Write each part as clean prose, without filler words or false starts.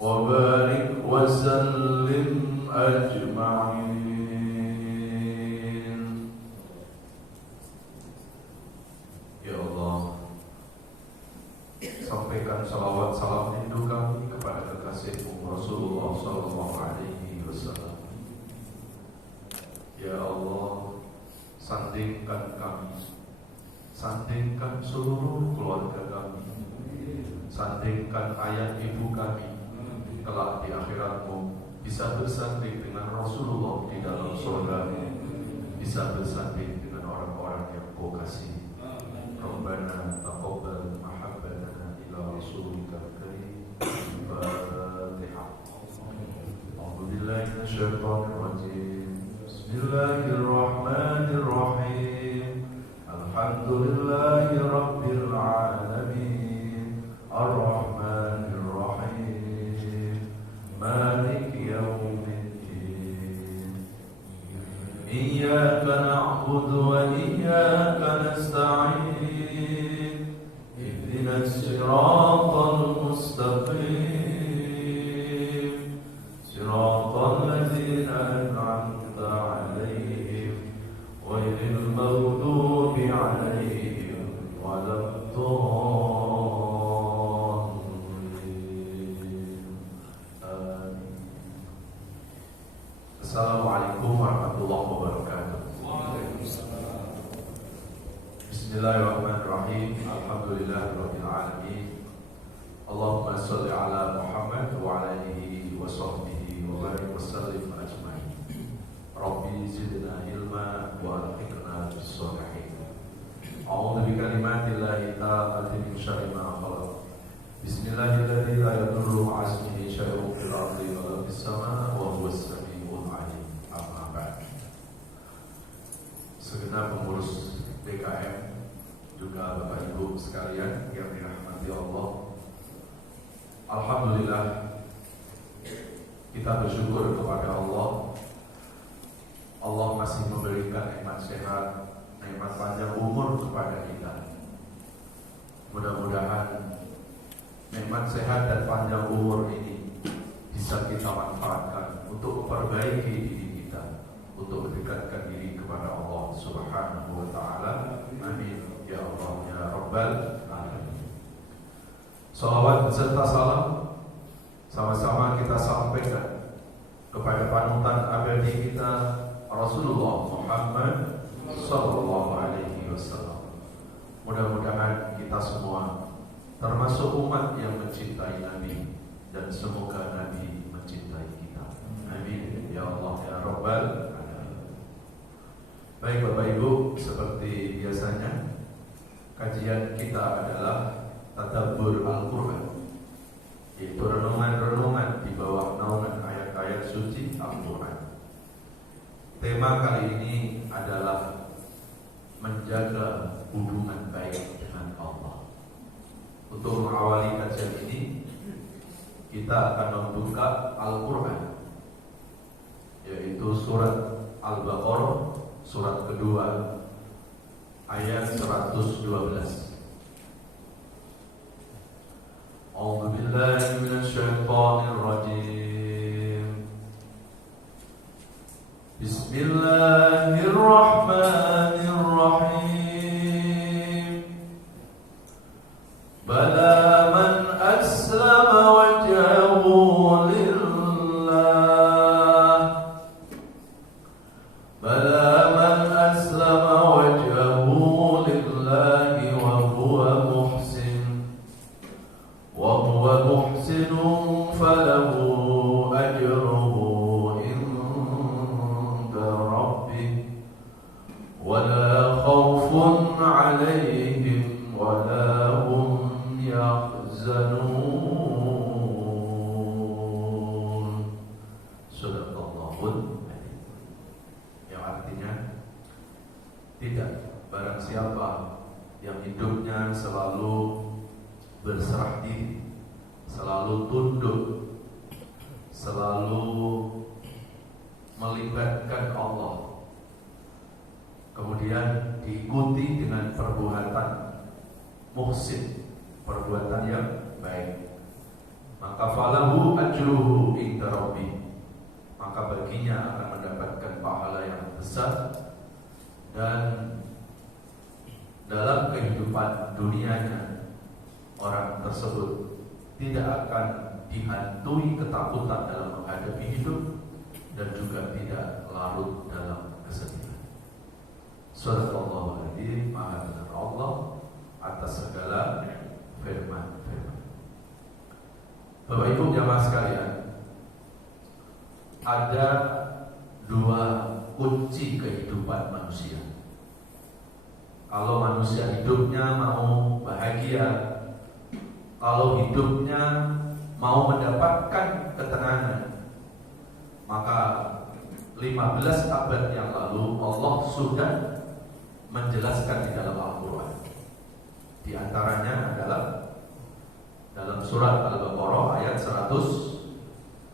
وبارك وسلم أجمعين. sandingkan kami, sandingkan seluruh keluarga kami, sandingkan ayah ibu kami kelak di akhiratmu, bisa bersanding dengan Rasulullah di dalam surga, bisa bersanding dengan orang-orang yang kau kasih. Rabbana taqabbal mahabbatana ila rasulika karim. Al-Fatihah. A'udzu billahi minasyaitonir rajim. Bismillahirrahmanirrahim. Alhamdulillahi rabbil alamin. Ar-Rahmanir Rahim. Maliki yaumiddin. Iyyaka na'budu wa iyyaka nasta'in. Ihdinas siratal mustaqim. Siratal ladzina an'amta 'alaihim ghairil maghdubi 'alaihim waladdallin. Assalamualaikum warahmatullahi wabarakatuh. Bismillahirrahmanirrahim. Alhamdulillahirabbil alamin. Allahumma shalli ala Muhammad wa ala alihi wa sahbihi wa barik wa sallim ajmain. Rabbi zidna ilma wa alhiqna bis shalihin. A'udzu bi kalimatillahi tammati min syarri ma khalaq. Bismillahirrahmanirrahim. La yadurru ma'asmihi syai'un fil ardi wa la fis sama' wa huwas samiul alim. Amma ba'd. Segenap pengurus DKM, juga Bapak Ibu sekalian yang dirahmati Allah, alhamdulillah kita bersyukur kepada Allah. Allah masih memberikan nikmat sehat, nikmat panjang umur kepada kita. Mudah-mudahan nikmat sehat dan panjang umur ini bisa kita manfaatkan untuk memperbaiki diri kita, untuk mendekatkan diri kepada Allah Subhanahu wa ta'ala. Amin ya Allah ya Rabbal alamin. Salawat beserta salam sama-sama kita sampaikan kepada panutan abadi kita Rasulullah Muhammad sallallahu alaihi wasallam. Mudah-mudahan kita semua termasuk umat yang mencintai Nabi, dan semoga Nabi mencintai kita. Amin ya Allah ya Rabbal alamin. Baik Bapak Ibu, seperti biasanya kajian kita adalah tadabbur Al-Quran, yaitu renungan-renungan di bawah naungan ayat-ayat suci Al-Quran. Tema kali ini adalah menjaga hubungan baik dengan Allah. Untuk mengawali kajian ini, kita akan membuka Al-Quran, yaitu surat Al-Baqarah, surat kedua, ayat 112. A'udzu billahi minasyaitonir rajim. Bismillahirrahmanirrahim. Bala man aslama wajhahu lillah. Bala man aslama wajhahu lillahi wa huwa muhsin falahu ajruhu inda rabbih wa la khawfun 'alaihim wa la hum yahzanun. Sadaqallahul adzim. Yang artinya, tidak barang siapa yang hidupnya selalu berserah diri, selalu tunduk, selalu melibatkan Allah, kemudian diikuti dengan perbuatan muhsin, perbuatan yang baik, maka falahu ajruhu inda rabbih, maka baginya akan mendapatkan pahala yang besar, dan dalam kehidupan dunianya orang tersebut tidak akan dihantui ketakutan dalam menghadapi hidup, dan juga tidak larut dalam kesedihan. Sadaqallahu adzim. Maha benar Allah atas segala firman-firman. Bapak Ibu jamaah sekalian, ada dua kunci kehidupan manusia. Kalau manusia hidupnya mau bahagia, kalau hidupnya mau mendapatkan ketenangan, maka 15 abad yang lalu Allah sudah menjelaskan di dalam Al-Quran. Di antaranya adalah dalam surat Al-Baqarah ayat 112.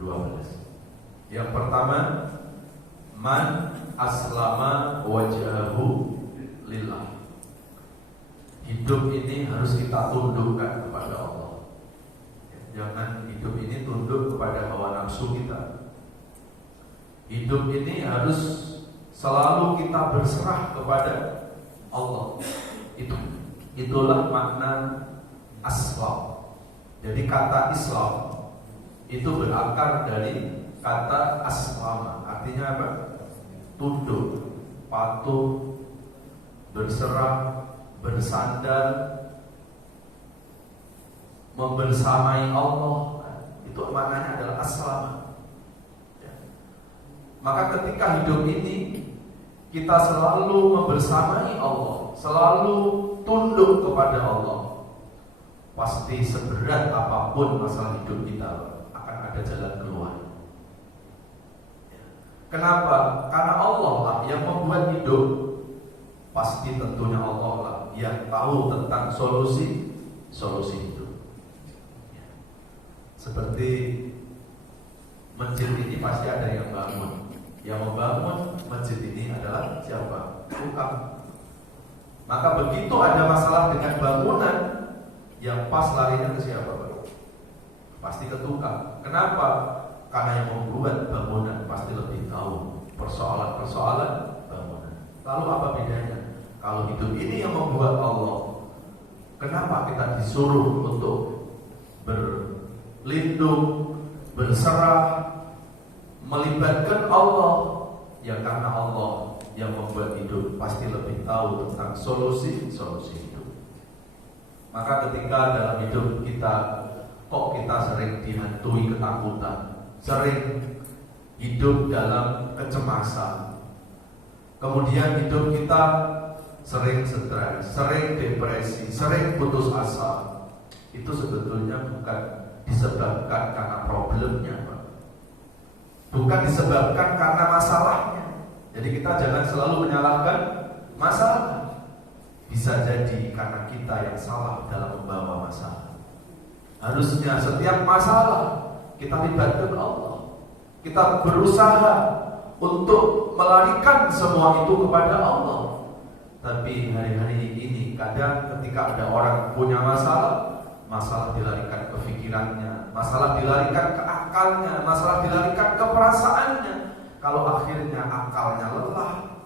Yang pertama, man aslama wajhahu lillah. Hidup ini harus kita tundukkan kepada Allah. Jangan hidup ini tunduk kepada hawa nafsu kita. Hidup ini harus selalu kita berserah kepada Allah. Itulah makna Islam. Jadi kata Islam itu berakar dari kata aslama. Artinya apa? Tunduk, patuh, berserah, bersandar, membersamai Allah. Itu maknanya adalah aslama. Maka ketika hidup ini kita selalu membersamai Allah, selalu tunduk kepada Allah, pasti seberat apapun masalah hidup kita akan ada jalan keluar. Kenapa? Karena Allah lah yang membuat hidup. Pasti tentunya Allah lah yang tahu tentang solusi hidup. Seperti masjid ini pasti ada yang bangun. Yang membangun masjid ini adalah siapa? Tukang. Maka begitu ada masalah dengan bangunan, yang pas larinya ke siapa, Pak? Pasti ke tukang. Kenapa? Karena yang membuat bangunan pasti lebih tahu persoalan-persoalan bangunan. Lalu apa bedanya? Kalau hidup ini yang membuat Allah, kenapa kita disuruh untuk berlindung, berserah, melibatkan Allah? Ya karena Allah yang membuat hidup pasti lebih tahu tentang solusi hidup. Maka ketika dalam hidup kita kok kita sering dihantui ketakutan, sering hidup dalam kecemasan, kemudian hidup kita sering stres, sering depresi, sering putus asa, itu sebetulnya bukan disebabkan karena problemnya, Pak. Bukan disebabkan karena masalahnya. Jadi kita jangan selalu menyalahkan masalah. Bisa jadi karena kita yang salah dalam membawa masalah. Harusnya setiap masalah kita libatkan Allah. Kita berusaha untuk melarikan semua itu kepada Allah. Tapi hari-hari ini kadang ketika ada orang punya masalah dilarikan ke pikirannya, masalah dilarikan ke akalnya, masalah dilarikan ke perasaannya. Kalau akhirnya akalnya lelah,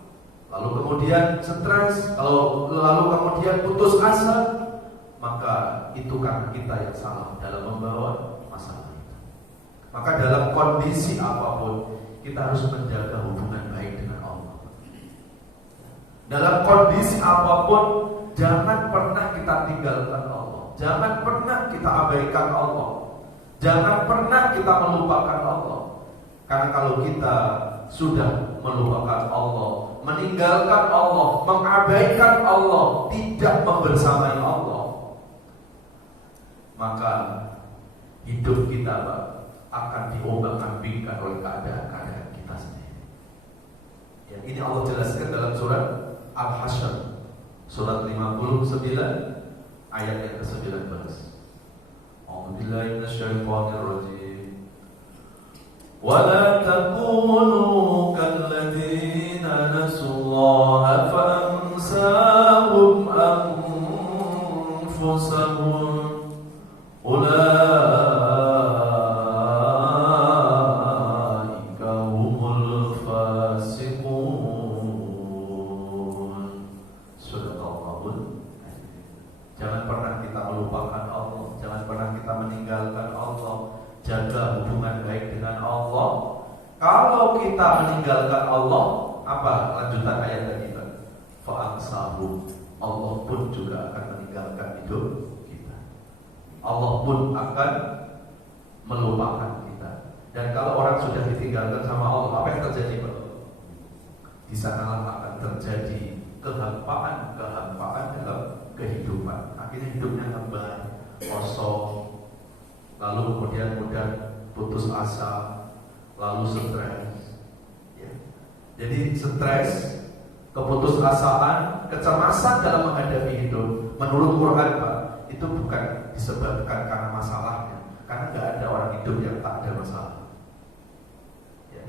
lalu kemudian stres, lalu kemudian putus asa, maka itu karena kita yang salah dalam membawa masalah itu. Maka dalam kondisi apapun kita harus menjaga hubungan baik dengan Allah. Dalam kondisi apapun jangan pernah kita tinggalkan Allah. Jangan pernah kita abaikan Allah. Jangan pernah kita melupakan Allah. Karena kalau kita sudah melupakan Allah, meninggalkan Allah, mengabaikan Allah, tidak membersamai Allah, maka hidup kita, Pak, akan diombang-ambingkan oleh keadaan-keadaan kita sendiri. Ya, ini Allah jelaskan dalam surat Al-Hasyr, surat 59 ayat yang ke-19. A'udzubillahi minasyaitonir rajim. Wala takunu kalladzina nasullaha fa ansahum anfusahum ulaika humul fasiqun. Sadaqallahul. Jangan pernah kita melupakan Allah, jangan pernah kita meninggalkan Allah. Jaga hubungan baik dengan Allah. Kalau kita meninggalkan Allah, apa lanjutan ayat tadi, Pak? fa'ansahu. Allah pun juga akan meninggalkan hidup kita. Allah pun akan melupakan kita. Dan kalau orang sudah ditinggalkan sama Allah, apa yang terjadi, Pak? Di sanalah akan terjadi kehampaan dalam kehidupan. Akhirnya hidupnya hambar, kosong, lalu kemudian mudah putus asa, lalu stres. Ya. Jadi stres, keputusasaan, kecemasan dalam menghadapi hidup, menurut Quran, Pak, itu bukan disebabkan karena masalahnya, karena nggak ada orang hidup yang tak ada masalah. Ya.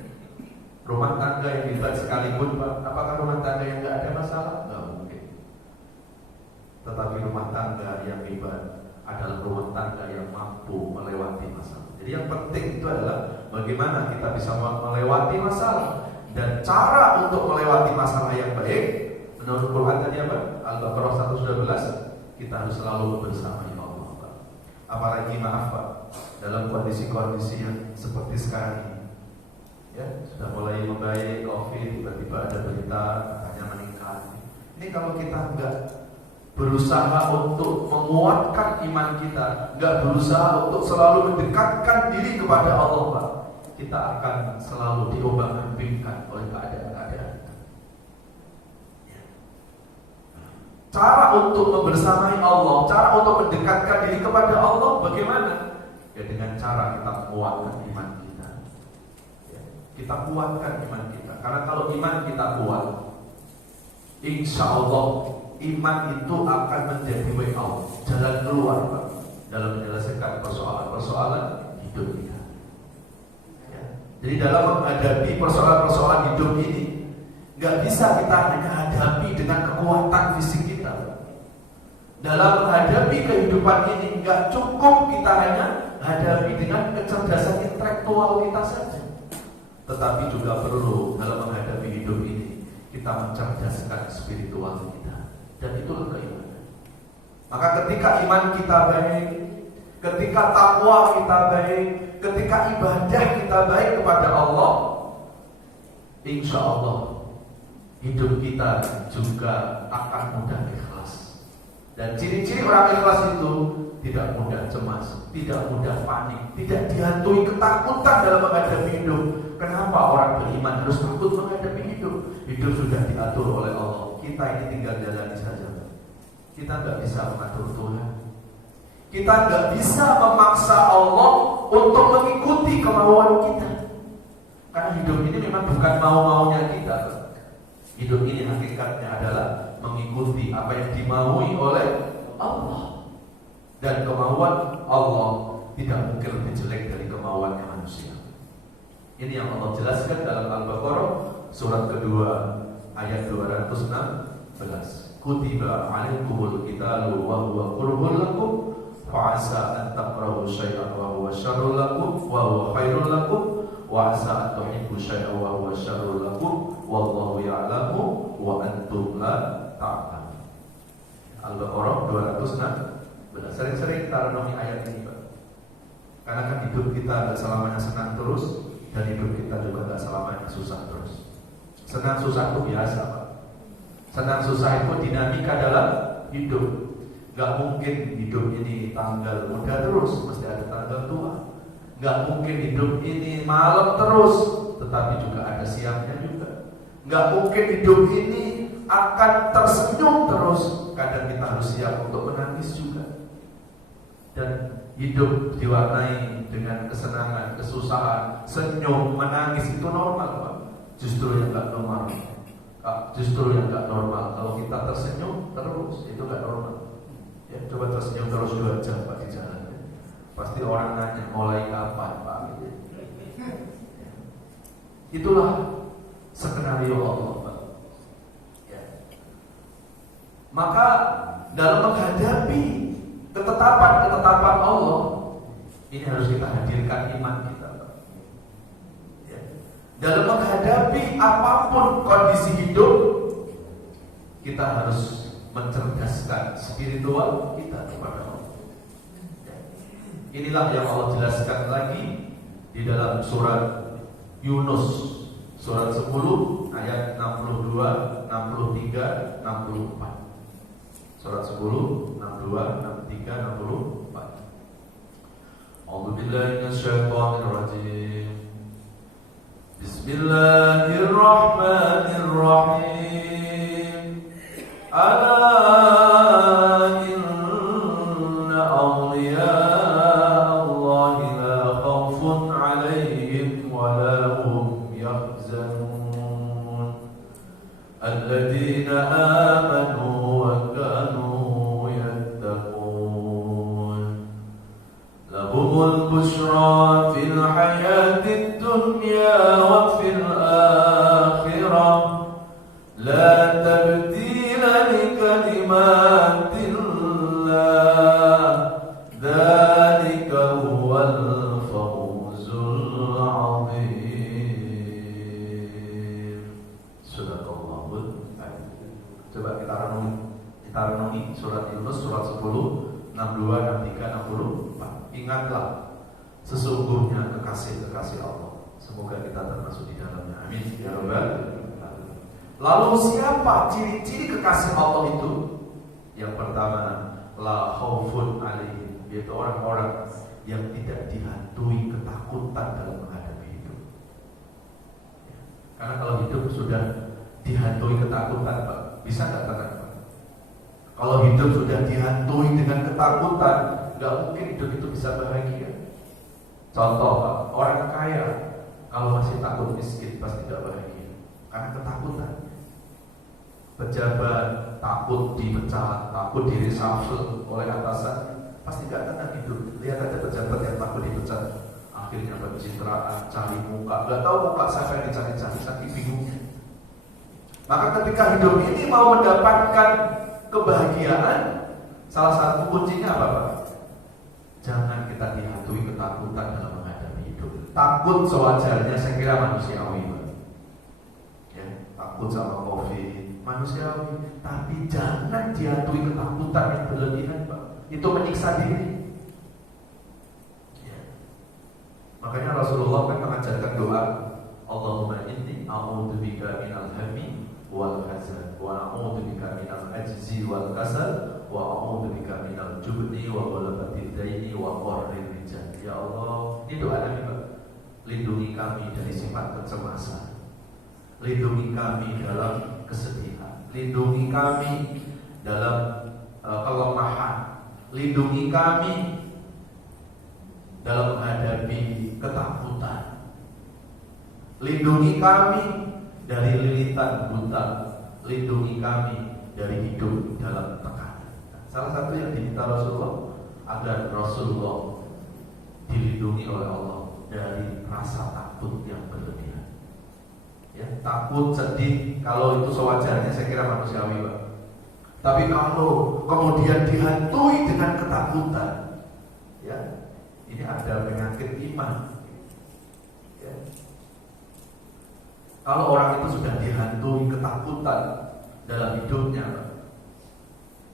Rumah tangga yang hebat sekalipun, Pak, apakah rumah tangga yang nggak ada masalah? Nggak mungkin. Tetapi rumah tangga yang hebat adalah rumah tangga yang mampu melewati masalah. Jadi yang penting itu adalah bagaimana kita bisa melewati masalah. Dan cara untuk melewati masalah yang baik, menurut Quran tadi apa? Al-Baqarah 112, kita harus selalu bersama Allah, Pak. Apalagi maaf, Pak, dalam kondisi-kondisi yang seperti sekarang ini. Ya, sudah mulai membaik, COVID, tiba-tiba ada berita katanya meningkat. Ini kalau kita enggak berusaha untuk menguatkan iman kita, enggak berusaha untuk selalu mendekatkan diri kepada Allah, Pak, kita akan selalu diombang-ambingkan oleh keadaan-keadaan. Cara untuk membersamai Allah, cara untuk mendekatkan diri kepada Allah bagaimana? Ya dengan cara kita menguatkan iman kita. Ya, kita kuatkan iman kita. Karena kalau iman kita kuat, insya Allah iman itu akan menjadi way out, jalan keluar, Pak, dalam menyelesaikan persoalan-persoalan hidup kita. Ya. Jadi dalam menghadapi persoalan-persoalan hidup ini, nggak bisa kita hanya hadapi dengan kekuatan fisik kita. Dalam menghadapi kehidupan ini, nggak cukup kita hanya hadapi dengan kecerdasan intelektual kita saja, tetapi juga perlu dalam menghadapi hidup ini kita mencerdaskan spiritual kita. Dan itulah keimanan. Maka ketika iman kita baik, ketika takwa kita baik, ketika ibadah kita baik kepada Allah, insya Allah hidup kita juga akan mudah ikhlas. Dan ciri-ciri orang ikhlas itu tidak mudah cemas, tidak mudah panik, tidak dihantui ketakutan dalam menghadapi hidup. Kenapa orang beriman harus takut menghadapi hidup? Hidup sudah diatur oleh Allah. Kita ini tinggal jalani saja. Kita nggak bisa mengatur Tuhan. Kita nggak bisa memaksa Allah untuk mengikuti kemauan kita. Karena hidup ini memang bukan mau-maunya kita. Hidup ini hakikatnya adalah mengikuti apa yang dimaui oleh Allah. Dan kemauan Allah tidak mungkin lebih jelek dari kemauannya manusia. Ini yang Allah jelaskan dalam Al-Baqarah surat kedua ayat 216. Kutiba 'alaikumul qitalu wa huwa kurhun lakum fa 'asa an takrahu syai'an wa huwa syarrun lakum wa huwa khairul lakum wa 'asa an tuhibbu syai'an wa huwa syarrun lakum wallahu ya'lamu wa antum la ta'lamun. Al-Baqarah 216. Sering-sering kita renungi ayat ini, Pak. Karena kan hidup kita tidak selamanya senang terus, dan hidup kita juga tidak selamanya susah terus. Senang susah itu biasa, Pak. Senang susah itu dinamika dalam hidup. Gak mungkin hidup ini tanggal muda terus, mesti ada tanggal tua. Gak mungkin hidup ini malam terus, tetapi juga ada siangnya juga. Gak mungkin hidup ini akan tersenyum terus, kadang kita harus siap untuk menangis juga. Dan hidup diwarnai dengan kesenangan, kesusahan, senyum, menangis itu normal, Pak. Justru yang gak normal, kalau kita tersenyum terus, itu gak normal. Ya, coba tersenyum terus 2 jam, Pak, di jalan. Pasti orang nanya, mulai kapan, Pak? Itulah skenario Allah, Pak. Ya. Maka dalam menghadapi ketetapan Allah, ini harus kita hadirkan iman kita, Pak. Ya. Dalam menghadapi apapun kondisi hidup, kita harus mencerdaskan spiritual kita kepada Allah. Ya. Inilah yang Allah jelaskan lagi di dalam surat Yunus Surat 10 ayat 62, 63, 64. Surat 10, 62, 63, 64. A'udzu billahi minasyaitonir rajim. Bismillahirrahmanirrahim. Ala inna awliya Allahi la khawfun 'alaihim wa la hum yahzanun. Alladzina amanu wa kanu yattaqun. Lahumul busyra fil hayatid dunya wa fil akhirah. La tabdila li kalimatillah. Dzalika huwal fawzul 'adzim. Sadaqallahul adzim. Coba kita renungi surat Yunus surat 10 62, 63, 64. Ingatlah sesungguhnya kekasih-kekasih Allah. Semoga kita termasuk di dalamnya. Amin ya rabbal alamin. Lalu siapa ciri-ciri kekasih Allah itu? Yang pertama, la khaufun alaihim, yaitu orang-orang yang tidak dihantui ketakutan dalam menghadapi hidup. Karena kalau hidup sudah dihantui ketakutan, Pak, bisa nggak tenang, Pak? Kalau hidup sudah dihantui dengan ketakutan, nggak mungkin hidup itu bisa bahagia. Contoh, Pak, orang kaya kalau masih takut miskin pasti tidak bahagia karena ketakutan. Pejabat takut dipecat, takut di reshuffle oleh atasan, pasti nggak tenang hidup. Lihat aja pejabat yang takut dipecat, akhirnya pencitraan, cari muka, nggak tahu muka siapa yang dicari-cari, saking bingungnya. Maka ketika hidup ini mau mendapatkan kebahagiaan, salah satu kuncinya apa, Pak? Jangan kita dihantui ketakutan dalam menghadapi hidup. Takut sewajarnya, saya kira manusiawi, Pak. Ya, takut sama COVID, manusiawi. Tapi jangan dihantui ketakutan yang berlebihan, Pak. Itu menyiksa diri. Ya. Makanya Rasulullah kan mengajarkan doa, Allahumma inni a'udzubika minal hammi wal hazan wa a'udzubika minal ajzi wal kasal wa a'udzubika minal jubni wa ghalabatid daini wa qahrir rijal. Ya Allah, ini doa Nabi, Pak. Lindungi kami dari sifat kecemasan, lindungi kami dalam kesedihan, lindungi kami dalam kelemahan, lindungi kami dalam menghadapi ketakutan, lindungi kami dari lilitan buta, lindungi kami dari hidup dalam tekanan. Salah satu yang diminta Rasulullah agar Rasulullah dilindungi oleh Allah dari rasa takut yang berlebihan. Ya, takut, sedih, kalau itu sewajarnya saya kira manusiawi, Pak. Tapi kalau kemudian dihantui dengan ketakutan, ya, ini ada penyakit iman. Ya. Kalau orang itu sudah dihantui ketakutan dalam hidupnya,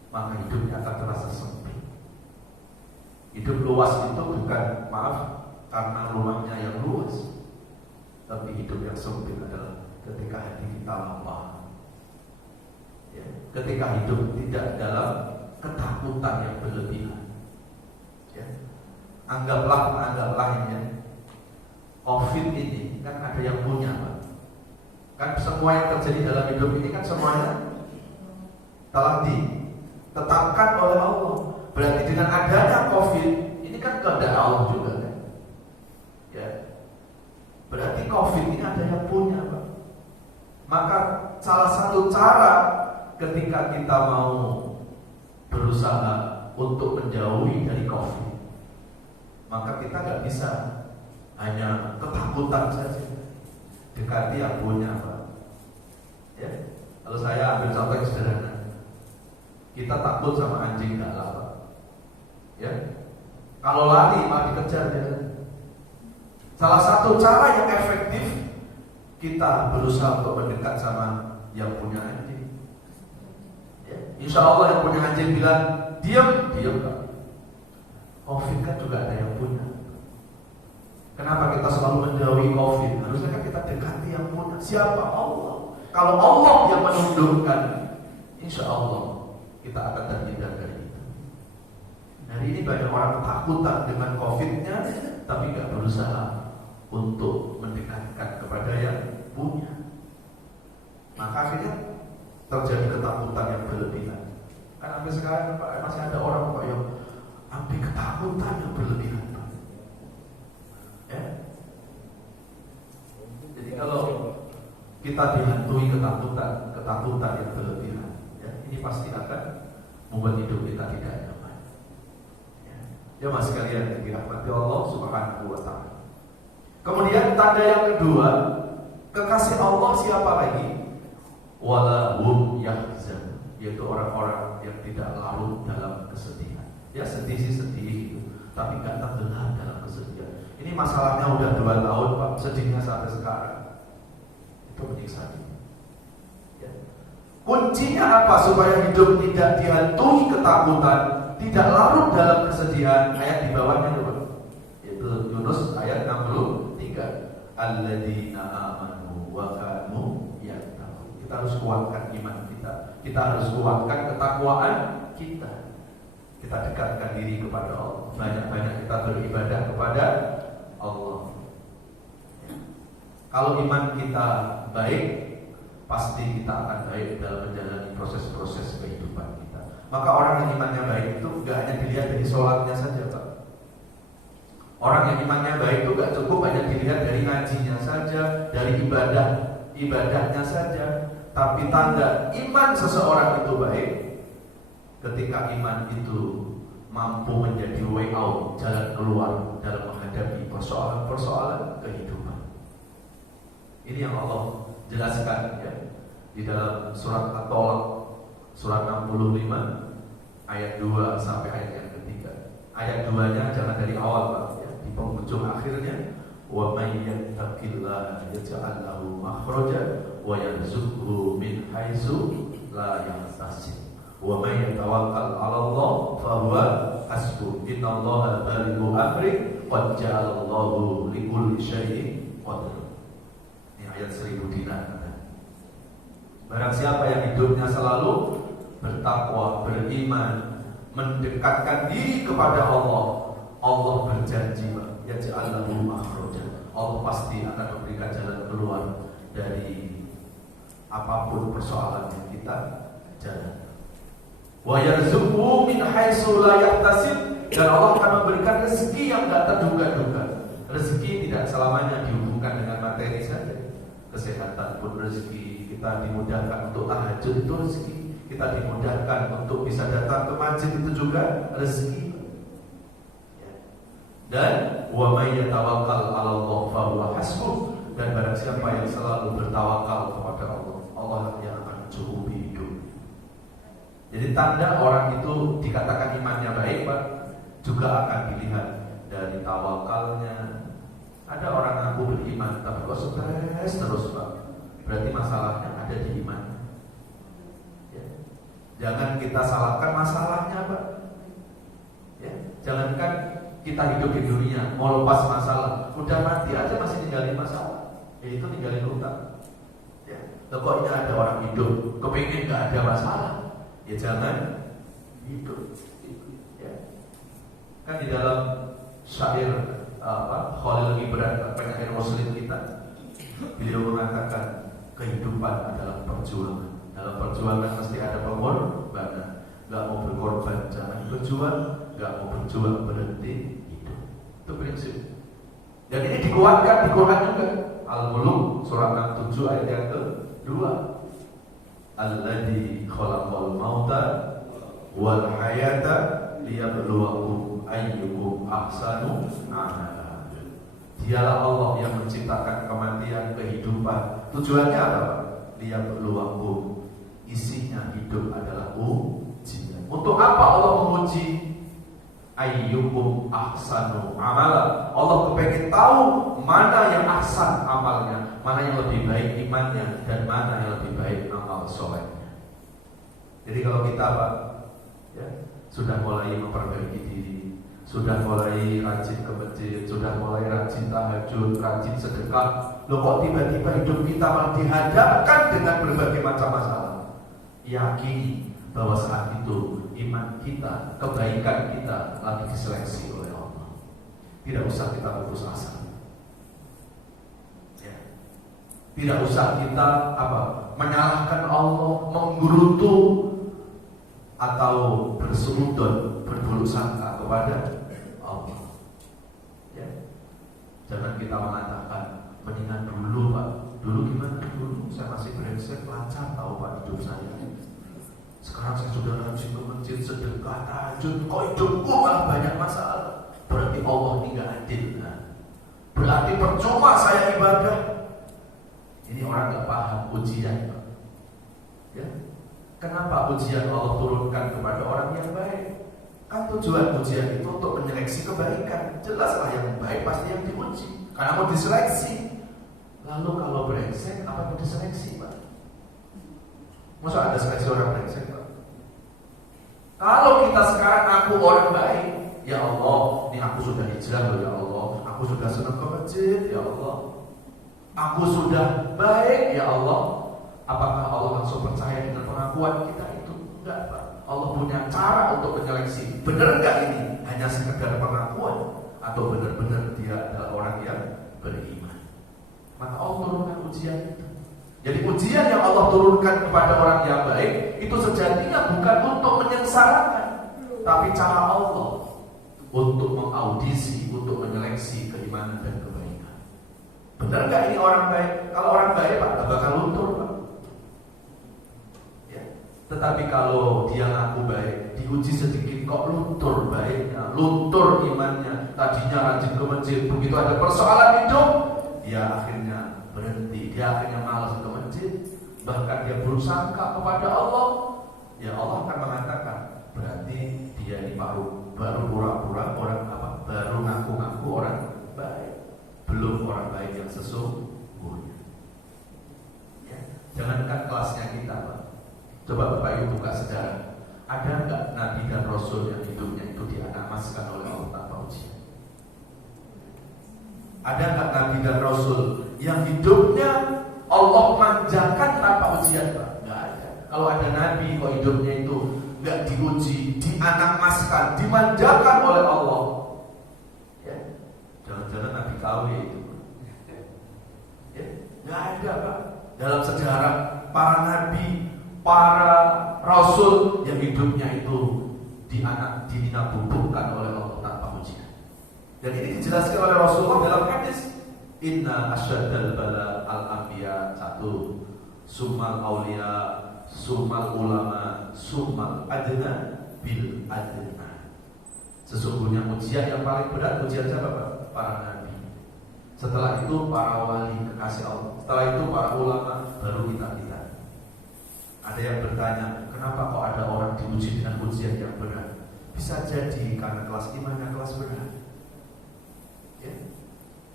maka hidupnya akan terasa sempit. Hidup luas itu bukan, maaf, karena rumahnya yang luas, tapi hidup yang sempit adalah ketika hati kita lapar. Ya, ketika hidup tidak dalam ketakutan yang berlebihan. Ya. Anggaplah ini ya, COVID ini kan ada yang punya, Pak. Kan semua yang terjadi dalam hidup ini kan semuanya telah ditetapkan oleh Allah. Berarti dengan adanya COVID ini kan kehendak Allah juga, kan? Ya. Berarti COVID ini ada yang punya, Pak. Maka salah satu cara ketika kita mau berusaha untuk menjauhi dari COVID, maka kita nggak bisa hanya ketakutan saja. Dekati yang punya, Pak. Ya. Kalau saya ambil contoh yang sederhana, kita takut sama anjing galak, Pak. Ya. Kalau lari malah dikejar dia. Salah satu cara yang efektif kita berusaha untuk mendekat sama yang punya anjing. Ya. Insya Allah yang punya anjing bilang diam, Pak. COVID kan juga ada yang punya. Kenapa kita selalu menjauhi COVID? Harusnya kan kita dekati yang punya. Siapa? Allah. Kalau Allah yang menundukkan, insya Allah kita akan terhindar dari itu. Hari ini banyak orang ketakutan dengan COVID-nya, tapi nggak berusaha untuk mendekatkan kepada yang punya. Maka akhirnya terjadi ketakutan yang berlebihan. Kan sampai sekarang Pak, masih ada orang Pak yang sampai ketakutan yang berlebihan Pak. Ya. Jadi kalau kita dihantui ketakutan yang berlebihan, ya, ini pasti akan membuat hidup kita tidak nyaman. Ya mas sekalian yang dirahmati Allah Subhanahu wa ta'ala. Kemudian tanda yang kedua, kekasih Allah siapa lagi? Wala hum yahzan, yaitu orang-orang yang tidak larut dalam kesedihan. Ya sedih sih sedih, tapi gak tenggelam dalam kesedihan. Ini masalahnya udah 2 tahun Pak, sedihnya sampai sekarang. Itu menyiksa diri. Ya. Kuncinya apa supaya hidup tidak dihantui ketakutan, tidak larut dalam kesedihan? Ayat di bawahnya Pak, yaitu Yunus ayat 63. Alladzina amanu wa kanu yattaqun. Kita harus kuatkan iman kita. Kita harus kuatkan ketakwaan kita. Kita dekatkan diri kepada Allah. Banyak-banyak kita beribadah kepada Allah. Ya. Kalau iman kita baik, pasti kita akan baik dalam menjalani proses-proses kehidupan kita. Maka orang yang imannya baik itu gak hanya dilihat dari sholatnya saja Pak. Orang yang imannya baik itu gak cukup hanya dilihat dari ngajinya saja, dari ibadahnya saja. Tapi tanda iman seseorang itu baik ketika iman itu mampu menjadi way out, jalan keluar dalam menghadapi persoalan-persoalan kehidupan. Ini yang Allah jelaskan ya di dalam surat At-Tolak surat 65 ayat 2 sampai ayat yang ketiga. Ayat 2-nya jangan dari awal Pak ya, di penghujung akhirnya wa may yattaqillaha yaj'al lahu makhraja wa yarzuqhu min haitsu la yahtasib wa may yatawakkal 'ala Allah fa huwa hasbuh innallaha balighu amri qad ja'ala Allahu likulli syai'in qadar. Ini ayat 1000 dinar. Barang siapa yang hidupnya selalu bertakwa, beriman, mendekatkan diri kepada Allah, Allah berjanji yaj'al lahu makhraja. Allah pasti akan memberikan jalan keluar dari apapun persoalan yang kita jalan. Wa yarzuqhu min haitsu la yahtasib, dan Allah akan memberikan rezeki yang tidak terduga-duga. Rezeki tidak selamanya dihubungkan dengan materi saja. Kesehatan pun rezeki, kita dimudahkan untuk tahajud itu rezeki, kita dimudahkan untuk bisa datang ke masjid itu juga rezeki. Dan wa may yatawakkal 'ala Allah fa huwa hasbuh, dan barang siapa yang selalu bertawakal kepada Allah, Allah yang akan mencukupi hidup. Jadi tanda orang itu dikatakan imannya baik Pak, juga akan dilihat dari tawakalnya. Ada orang ngaku beriman tapi kok stres terus Pak, berarti masalahnya ada di iman. Ya. Jangan kita salahkan masalahnya Pak. Ya. Jangankan kita hidup di dunia, mau lepas masalah, udah mati aja masih ninggalin masalah, yaitu ninggalin utang. Ya. Kok ini ada orang hidup kepingin gak ada masalah, ya jangan hidup. Ya. Kan di dalam syair Khalil Gibran, penyair Muslim kita, beliau mengatakan kehidupan adalah perjuangan. Dalam perjuangan mesti ada pengorbanan. Gak mau berkorban jangan berjuang, gak mau berjuang berhenti hidup. Itu prinsip. Dan ini dikuatkan di Quran juga. Al-Mulk surat 67 ayat yang ke-2. Alladzi khalaqal mauta wal hayata liyabluwakum ayyukum ahsanu amala. Dialah Allah yang menciptakan kematian, kehidupan. Tujuannya apa? Liyabluwakum. Isinya hidup adalah ujian. Untuk apa Allah menguji? Ayyukum ahsanu amala. Allah kepengen tahu mana yang ahsan amalnya, mana yang lebih baik imannya, dan mana yang lebih baik amal solehnya. Jadi kalau kita Pak ya, sudah mulai memperbaiki diri, sudah mulai rajin ke masjid, sudah mulai rajin tahajud, rajin sedekah, Loh kok tiba-tiba hidup kita malah dihadapkan dengan berbagai macam masalah? Yakini bahwa saat itu iman kita, kebaikan kita lagi diseleksi oleh Allah. Tidak usah kita putus asa. Ya. Tidak usah kita menyalahkan Allah, menggerutu atau bersuudon, berburuk sangka kepada Allah. Ya. Jangan kita mengatakan mendingan dulu Pak. Dulu gimana? Dulu saya masih brengsek, lancar tahu Pak hidup saya. Sekarang saya sudah rajin ke masjid, sedekah, tahajud, kok hidupku malah banyak masalah. Berarti Allah ini gak adil. Nah, berarti percuma saya ibadah. Ini orang gak paham ujian. Ya. Kenapa ujian Allah turunkan kepada orang yang baik? Kan tujuan ujian itu untuk menyeleksi kebaikan. Jelaslah yang baik pasti yang diuji, karena mau diseleksi. Lalu kalau brengsek, apa yang diseleksi Pak? Masa ada seleksi orang brengsek Pak? Kalau kita sekarang aku orang baik, ya Allah, ini aku sudah hijrah loh ya Allah, aku sudah senang ke masjid ya Allah, aku sudah baik ya Allah. Apakah Allah langsung percaya dengan pengakuan kita itu? Enggak Pak. Allah punya cara untuk menyeleksi. Benar enggak ini hanya sekedar pengakuan, atau benar-benar dia adalah orang yang beriman? Maka Allah turunkan ujian itu. Jadi ujian yang Allah turunkan kepada orang yang baik itu sejatinya bukan untuk menyengsarakan, tapi cara Allah untuk mengaudisi, untuk menyeleksi keimanan dan kebaikan. Benar nggak ini orang baik? Kalau orang baik Pak, gak bakal luntur Pak. Ya. Tetapi kalau dia ngaku baik, diuji sedikit kok luntur baiknya, luntur imannya. Tadinya rajin ke masjid, begitu ada persoalan hidup, dia akhirnya berhenti, dia akhirnya malas ke masjid, bahkan dia bersangka kepada Allah. Ya Allah akan mengatakan, berarti dia ini baru pura-pura orang baru ngaku-ngaku orang baik, belum orang baik yang sesungguhnya. Ya, jangankan kelasnya kita Pak. Coba Bapak Ibu buka sejarah. Ada enggak Nabi dan Rasul yang hidupnya itu dianamaskan oleh Allah tanpa ujian? Ada enggak Nabi dan Rasul yang hidupnya Allah manjakan tanpa ujian Pak? Enggak ada. Kalau ada Nabi kok hidupnya itu enggak diuji, dianakmaskan, dimanjakan oleh Allah. Ya, jangan-jangan Nabi KW itu. Ya, enggak ada Pak. Dalam sejarah para Nabi, para Rasul yang hidupnya itu dinabubukkan oleh Allah tanpa ujian. Dan ini dijelaskan oleh Rasulullah dalam hadis, Inna asyaddal bala al-anbiya, satu, summal awliya, summal ulama, summal adna bil adna. Sesungguhnya ujian yang paling berat ujian siapa Pak? Para nabi. Setelah itu para wali kekasih Allah. Setelah itu para ulama, baru kita. Ada yang bertanya, kenapa kok ada orang diuji dengan ujian yang berat? Bisa jadi karena kelas imannya kelas berat. Ya.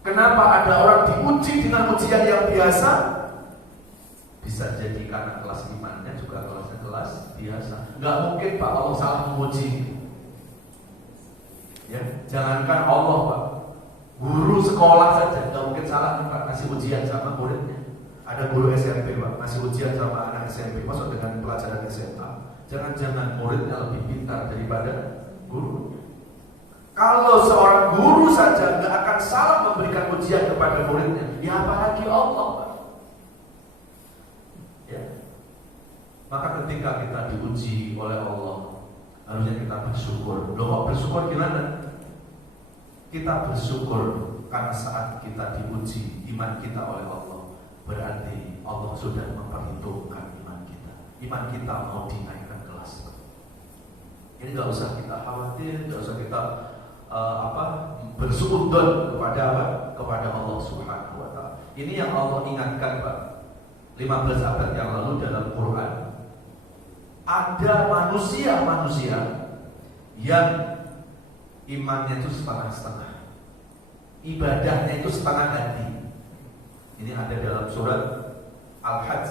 Kenapa ada orang diuji dengan ujian yang biasa? Bisa jadi karena kelas imannya juga kelas biasa. Gak mungkin Pak Allah salah menguji. Ya, jangankan Allah Pak, guru sekolah saja gak mungkin salah Pak kasih ujian sama muridnya. Ada guru SMP Pak, ngasih ujian sama anak SMP, masuk dengan pelajaran SMA. Jangan-jangan muridnya lebih pintar daripada guru. Kalau seorang guru saja gak akan salah memberikan ujian kepada muridnya, ya apalagi Allah Pak. Ya. Maka ketika kita diuji oleh Allah, harusnya kita bersyukur. Loh kok bersyukur gimana? Kita bersyukur karena saat kita diuji iman kita oleh Allah, berarti Allah sudah memperhitungkan iman kita. Iman kita mau dinaikkan kelas. Ini gak usah kita khawatir, gak usah kita bersuudzon kepada Allah Subhanahu wa Ta'ala. Ini yang Allah ingatkan Pak. 15 abad yang lalu dalam Quran, ada manusia yang imannya itu setengah-setengah, ibadahnya itu setengah hati. Ini ada dalam surat Al-Hajj,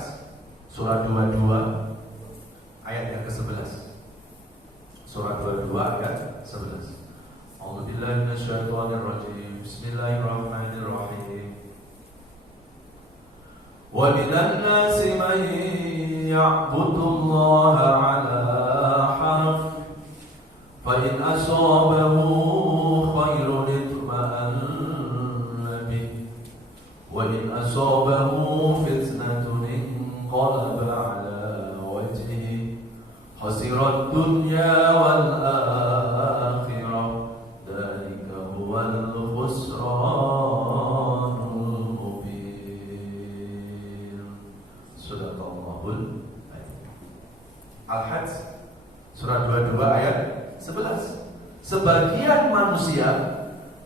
surat 22 ayat yang ke-11. Surat 22 ayat 11. A'udzubillahi minasyaitonir rajim. Bismillahirrahmanirrahim. وَمِنَ النَّاسِ مَن يَعْبُدُ اللَّهَ عَلَى حَرْفٍ فَإِنْ أَصَابَهُ خَيْرٌ اطْمَأَنَّ بِهِ وَإِنْ أَصَابَهُ فِتْنَةٌ انقَلَبَ عَلَى وَجْهِهِ خَسِرَ الدُّنْيَا وَالْآخِرَةَ ذَلِكَ هُوَ الْخُسْرَانُ الْمُبِينُ. Sadaqallahul adzim. Al-Hajj surah 22 ayat 11. Sebagian manusia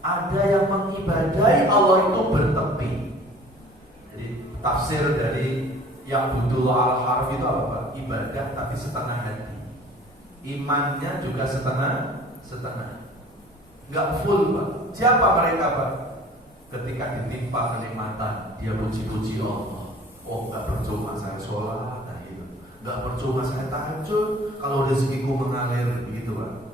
ada yang mengibadahi Allah itu bertepi. Jadi tafsir dari yang budul al-harf itu apa Pak? Ibadah tapi setengah hati. Imannya juga setengah. Enggak full Pak. Siapa mereka Pak? Ketika ditimpa kenikmatan, dia puji-puji Allah. Oh, enggak percuma saya sholat, gitu. Enggak percuma saya tahajud kalau rezekiku mengalir, begitu Pak.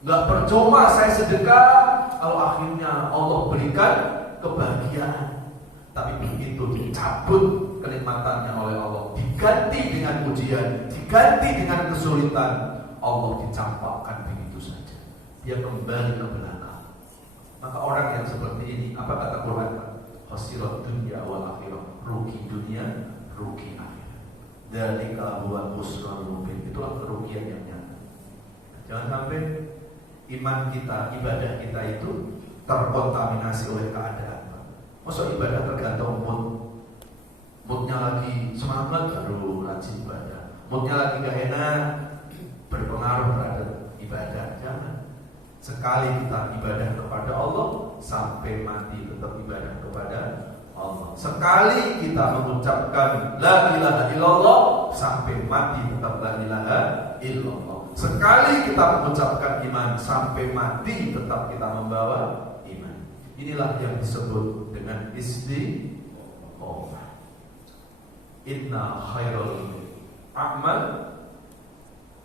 Enggak percuma saya sedekah kalau akhirnya Allah berikan kebahagiaan. Tapi begitu dicabut kenikmatannya oleh Allah, diganti dengan ujian, diganti dengan kesulitan, Allah dicampakkan begitu saja. Dia kembali ke belakang. Maka orang yang seperti ini, apa kata Quran? Khasirat dunya wal akhirah. Rugi dunia, rugi akhirat. Dzalika huwal khusranul mubin. Itulah kerugian yang nyata. Jangan sampai iman kita, ibadah kita itu terkontaminasi oleh keadaan. Masa ibadah tergantung mood. Moodnya lagi semangat baru rajin ibadah. Moodnya lagi gak enak, berpengaruh terhadap ibadah. Jangan. Sekali kita ibadah kepada Allah, sampai mati tetap ibadah kepada Allah. Sekali kita mengucapkan la ilaha illallah, sampai mati tetap la ilaha illallah. Sekali kita mengucapkan iman, sampai mati tetap kita membawa iman. Inilah yang disebut dengan istiqomah. Inna khairal a'mal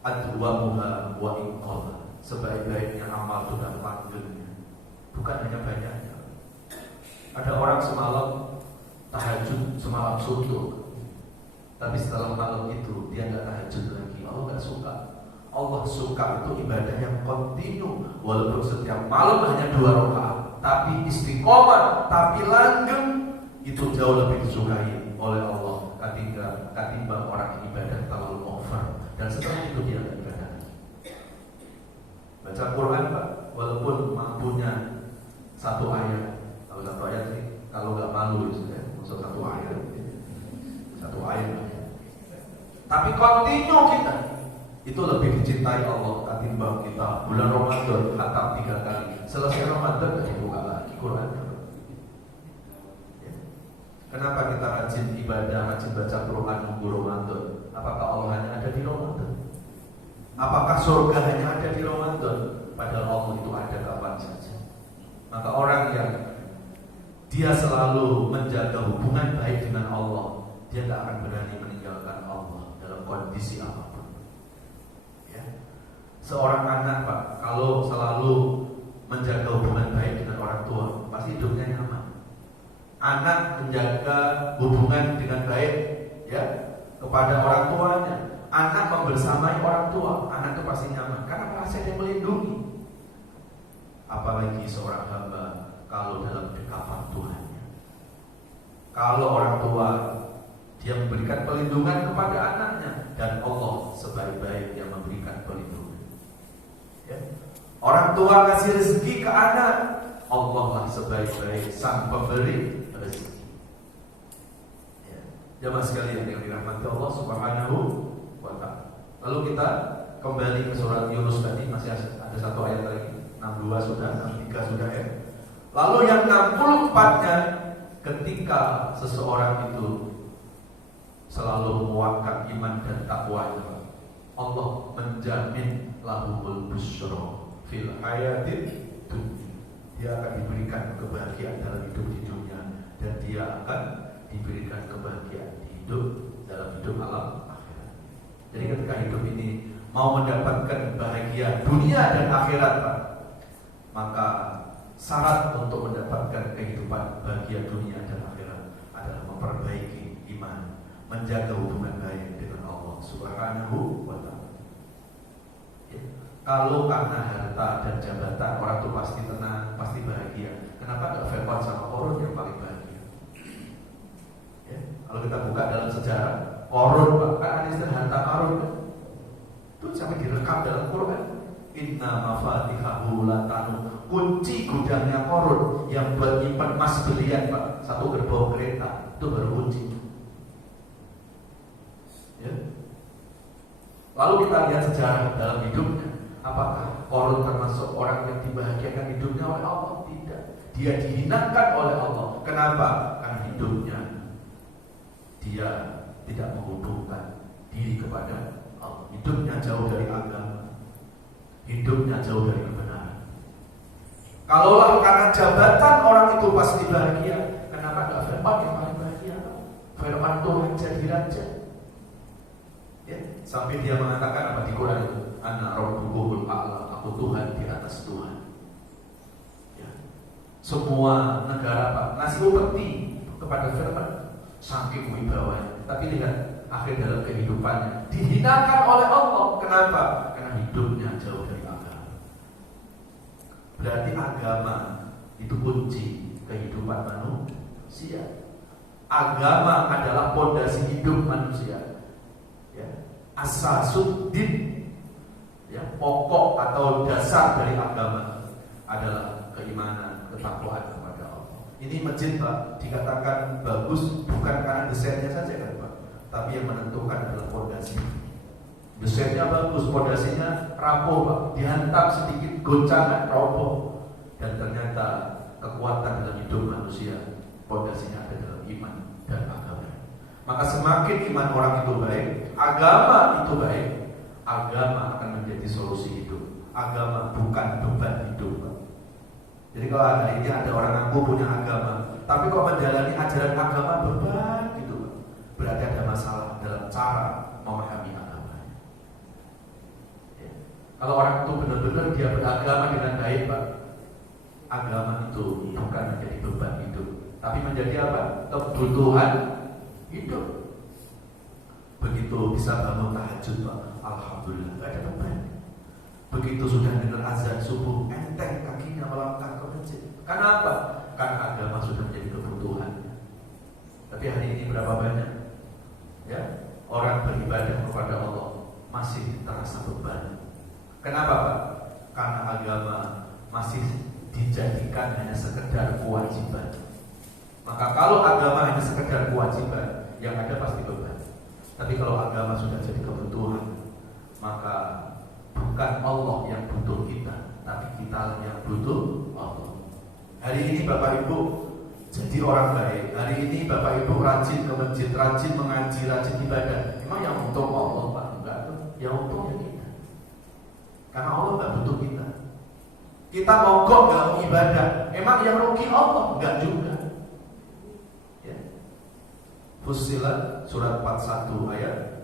adwamuha wa inqadha. Sebaik-baiknya amal itu dan langgengnya, bukan hanya banyaknya. Ada orang semalam tahajud, semalam suntuk, tapi setelah malam itu dia nggak tahajud lagi. Allah nggak suka. Allah suka itu ibadah yang kontinu, walaupun setiap malam hanya 2 rakaat, tapi istiqomah, tapi langgeng, itu jauh lebih disukai oleh Allah ketimbang orang yang ibadah terlalu over dan setelah itu dia nggak ibadah. Baca Quran Pak, walaupun mampunya 1 ayat. Kalau 1 ayat sih, kalau nggak malu ya, maksud 1 ayat, 1 ayat. Tapi kontinu kita, itu lebih dicintai Allah ketimbang kita bulan Ramadan khatam 3 kali. Selesai Ramadan nggak dibuka lagi Quran. Ya. Kenapa kita rajin ibadah, rajin baca Quran nunggu Ramadan? Apakah Allah hanya ada di Ramadan? Apakah surga hanya ada di Ramadan? Padahal Allah itu ada kapan saja. Maka orang yang dia selalu menjaga hubungan baik dengan Allah, dia tidak akan berani meninggalkan Allah dalam kondisi apapun. Ya. Seorang anak Pak, kalau selalu menjaga hubungan baik dengan orang tua, pasti hidupnya nyaman. Anak menjaga hubungan dengan baik, ya, kepada orang tuanya. Anak membersamai orang tua, anak itu pasti nyaman karena merasa dia melindungi. Apalagi seorang hamba kalau dalam dekapan Tuhannya. Kalau orang tua dia memberikan pelindungan kepada anaknya, dan Allah sebaik-baik yang memberikan pelindungan. Ya. Orang tua kasih rezeki ke anak, Allah lah sebaik-baik sang pemberi rezeki. Ya. Jamaah sekalian yang dirahmati Allah Subhanahu wa ta'ala. Lalu kita kembali ke surat Yunus tadi, masih ada 1 ayat lagi. 62 sudah, 63 sudah ya. Lalu yang 64-nya, ketika seseorang itu selalu menguatkan iman dan takwanya, Allah menjamin lahumul busyra fil hayatid dunya. Dia akan diberikan kebahagiaan dalam hidup di dunia, dan dia akan diberikan kebahagiaan di dalam hidup alam. Jadi ketika hidup ini mau mendapatkan bahagia dunia dan akhirat Pak, maka syarat untuk mendapatkan kehidupan bahagia dunia dan akhirat adalah memperbaiki menjaga hubungan baik dengan Allah Subhanahu wa ta'ala. Ya. Kalau karena harta dan jabatan orang itu pasti tenang, pasti bahagia. Kenapa nggak Fir'aun sama Qarun yang paling bahagia? Ya. Kalau kita buka dalam sejarah, Qarun kan ada istilah harta karun kan? Itu sampai direkam dalam Quran. Inna mafatihahu latanu, kunci gudangnya Qarun yang buat nyimpan emas berlian Pak, satu gerbong kereta itu baru kunci. Ya. Lalu kita lihat sejarah dalam hidupnya. Apakah Qarun termasuk orang yang dibahagiakan hidupnya oleh Allah? Tidak. Dia dihinakan oleh Allah. Kenapa? Karena hidupnya dia tidak menghubungkan diri kepada Allah. Hidupnya jauh dari agama. Hidupnya jauh dari kebenaran. Kalaulah karena jabatan orang itu pasti bahagia, kenapa enggak Fir'aun yang paling bahagia? Fir'aun itu raja. Ya, sampai dia mengatakan apa di Quran itu? Ana rabbukumul a'la, aku Tuhan di atas Tuhan. Ya. Semua negara Pak ngasih upeti kepada Fir'aun saking wibawanya. Tapi lihat akhir dalam kehidupannya dihinakan oleh Allah. Kenapa? Karena hidupnya jauh dari agama. Berarti agama itu kunci kehidupan manusia. Agama adalah pondasi hidup manusia. Ya. Asasuddin, ya, pokok atau dasar dari agama adalah keimanan, ketakwaan kepada Allah. Ini masjid Pak dikatakan bagus bukan karena desainnya saja kan Pak, tapi yang menentukan adalah pondasi. Desainnya bagus, pondasinya rapuh Pak, dihantam sedikit goncangan roboh. Dan ternyata kekuatan dalam hidup manusia pondasinya ada dalam iman dan agama. Maka semakin iman orang itu baik, agama itu baik, agama akan menjadi solusi hidup. Agama bukan beban hidup Pak. Jadi kalau hari ini ada orang ngaku punya agama, tapi kok menjalani ajaran agama beban gitu Pak, berarti ada masalah dalam cara memahami agama. Ya. Kalau orang itu benar-benar dia beragama dengan baik Pak, agama itu bukan menjadi beban hidup, tapi menjadi apa? Kebutuhan hidup. Begitu bisa bangun tahajud Pak, alhamdulillah gak ada beban. Begitu sudah dengar azan subuh, enteng kakinya melangkah ke masjid. Kenapa? Karena agama sudah menjadi kebutuhan. Tapi hari ini berapa banyak ya orang beribadah kepada Allah masih terasa beban. Kenapa Pak? Karena agama masih dijadikan hanya sekedar kewajiban. Maka kalau agama hanya sekedar kewajiban, yang ada pasti beban. Tapi kalau agama sudah jadi kebutuhan, maka bukan Allah yang butuh kita, tapi kita yang butuh Allah. Hari ini Bapak Ibu jadi orang baik. Hari ini Bapak Ibu rajin ke masjid, rajin mengaji, rajin ibadah. Emang yang untung Allah Pak? Enggak, yang untung ya kita. Karena Allah enggak butuh kita. Kita mogok enggak mau ibadah. Emang yang rugi Allah? Enggak juga. Ya. Fussilat surat 41 ayat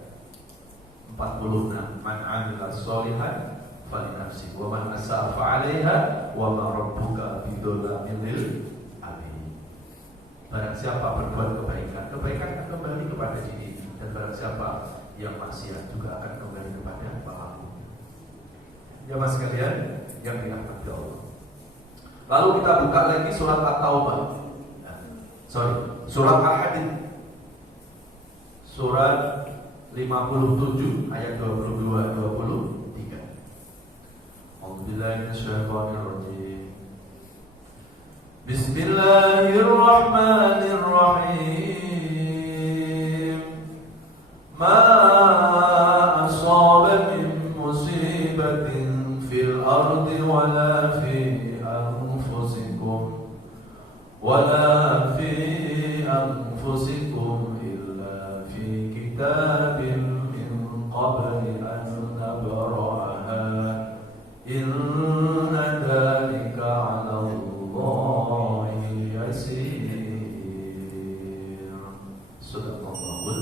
46. Man 'amila sholihan falinafsi wa man asaa fa'alaiha wa ma rabbuka bidzalamil lil abid. Barang siapa berbuat kebaikan, kebaikan akan kembali kepada diri, dan barang siapa yang maksiat juga akan kembali kepada Bapakmu. Jemaah sekalian yang dirahmati Allah. Lalu kita buka lagi surat At-Taubah. Surat Al-Hadid. Surat 57 ayat 22-23. A'udzubillahi minasyaitonir rajim. Bismillahirrahmanirrahim. Ma asaba min musibatin fil ardi wala fi anfusikum wala fi anfusikum illa fi kitabin min qabli an nabra'aha inna dzalika 'ala Allahi yasir. Subhanallah.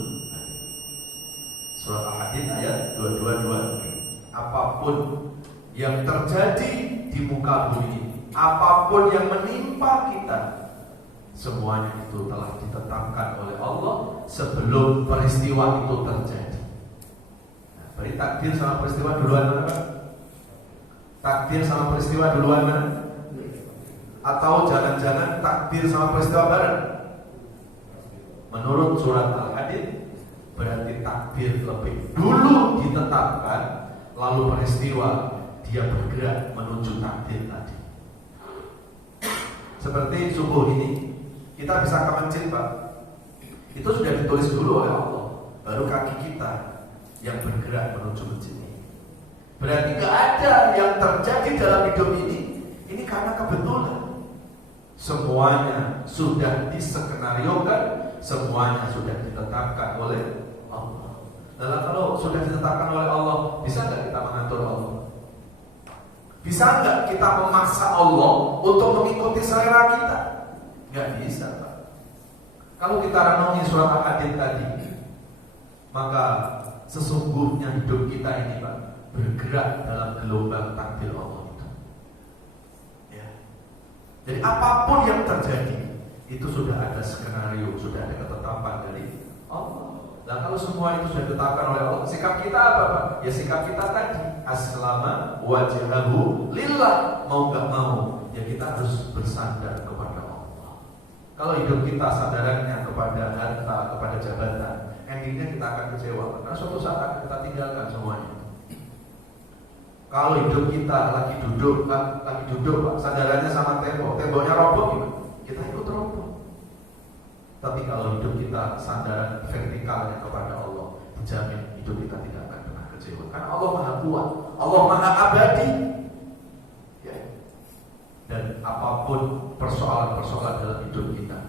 Surat Al-Hadid ayat 22. Apapun yang terjadi di muka bumi, apapun yang menimpa kita, semuanya itu telah ditetapkan oleh Allah sebelum peristiwa itu terjadi. Nah, berarti takdir sama peristiwa duluan mana? Takdir sama peristiwa duluan mana? Atau jangan-jangan takdir sama peristiwa bareng? Menurut surat Al-Hadid, berarti takdir lebih dulu ditetapkan, lalu peristiwa dia bergerak menuju takdir tadi. Seperti subuh ini, kita bisa ke masjid, Pak. Itu sudah ditulis dulu oleh Allah, baru kaki kita yang bergerak menuju masjid ini. Berarti gak ada yang terjadi dalam hidup ini karena kebetulan. Semuanya sudah diskenariokan, semuanya sudah ditetapkan oleh Allah. Lalu kalau sudah ditetapkan oleh Allah, bisa nggak kita mengatur Allah? Bisa nggak kita memaksa Allah untuk mengikuti selera kita? Nggak bisa, Pak. Kalau kita renungi surat Al-Hadid tadi, maka sesungguhnya hidup kita ini, Pak, bergerak dalam gelombang takdir Allah itu. Ya. Jadi apapun yang terjadi, itu sudah ada skenario, sudah ada ketetapan dari Allah. Dan kalau semua itu sudah ditetapkan oleh Allah, sikap kita apa, Pak? Ya sikap kita tadi, aslama wajhahu lillah, mau gak mau, ya kita harus bersandar kepada Allah. Kalau hidup kita sandarannya kepada harta, kepada jabatan, endingnya kita akan kecewa, karena suatu saat akan kita tinggalkan semuanya. Kalau hidup kita lagi duduk, Pak, sandarannya sama tembok, temboknya roboh, gimana? Kita ikut roboh. Tapi kalau hidup kita sandaran vertikalnya kepada Allah, dijamin hidup kita tidak akan pernah kecewa. Karena Allah Maha Kuat, Allah Maha Abadi. Ya. Dan apapun persoalan-persoalan dalam hidup kita,